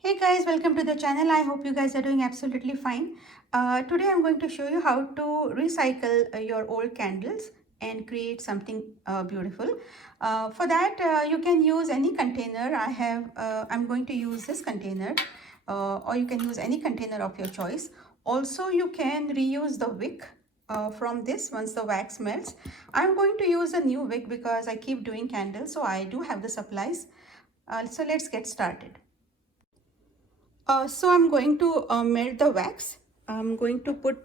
Hey guys, welcome to the channel. I hope you guys are doing absolutely fine. Today I'm going to show you how to recycle your old candles and create something beautiful. For that you can use any container. I'm going to use this container, or you can use any container of your choice. Also you can reuse the wick from this once the wax melts. I'm going to use a new wick because I keep doing candles, so I do have the supplies. So let's get started. So I'm going to melt the wax. I'm going to put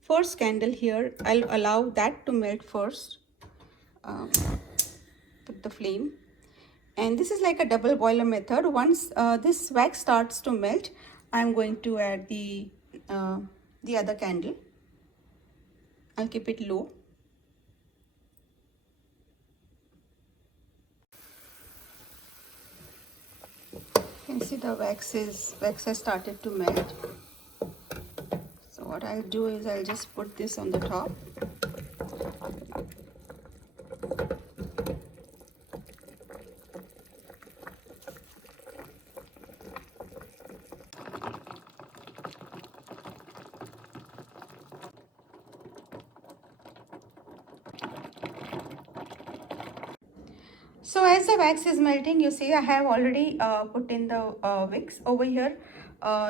first candle here. I'll allow that to melt first. Um, Put the flame. And this is like a double boiler method. Once this wax starts to melt, I'm going to add the other candle. I'll keep it low. You can see the wax has started to melt. So what I'll do is I'll just put this on the top. So as the wax is melting, you see I have already put in the wicks over here.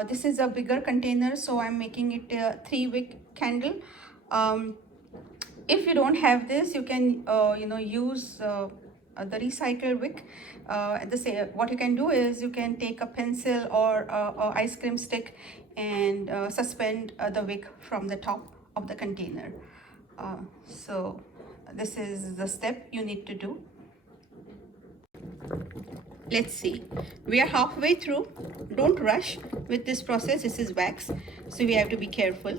This is a bigger container, so I'm making it a 3-wick candle. Um, if you don't have this, you can use the recycled wick. What you can do is you can take a pencil or a ice cream stick and suspend the wick from the top of the container. So this is the step you need to do. Let's see, we are halfway through. Don't rush with this process. This is wax, so we have to be careful.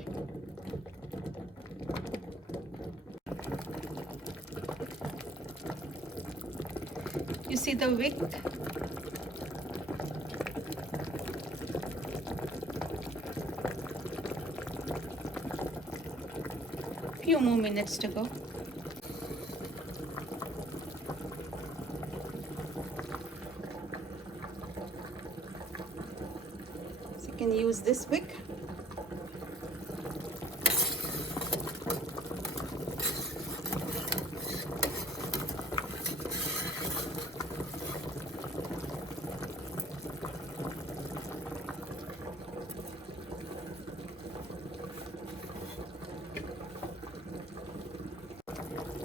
You see the wick? Few more minutes to go. So you can use this wick.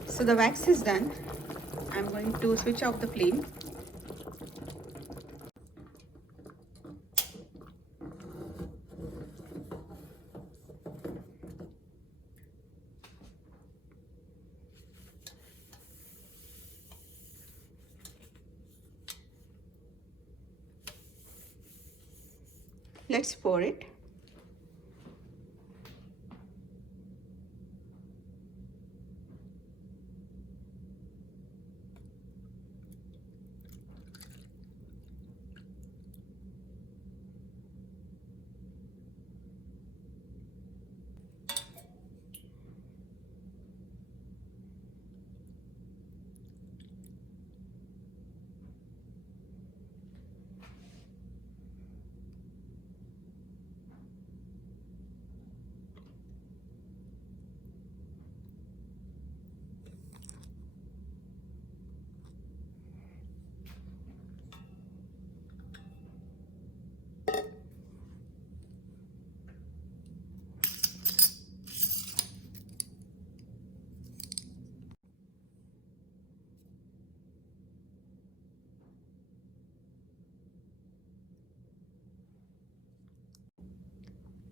So the wax is done. I'm going to switch off the flame. Let's pour it.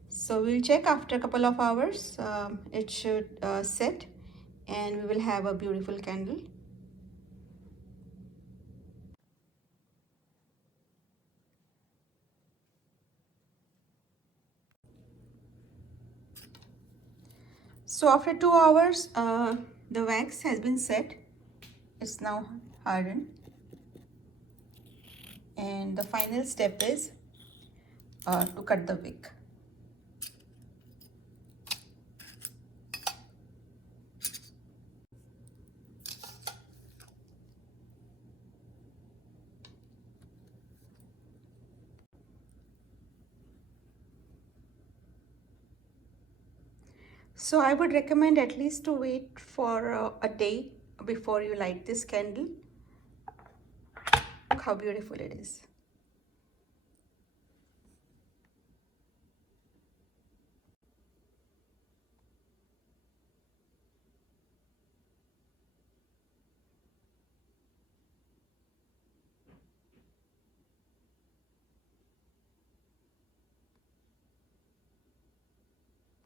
So we'll check after a couple of hours. It should set and we will have a beautiful candle. So after 2 hours, the wax has been set. It's now hardened. And the final step is to cut the wick. So I would recommend at least to wait for a day before you light this candle. Look how beautiful it is.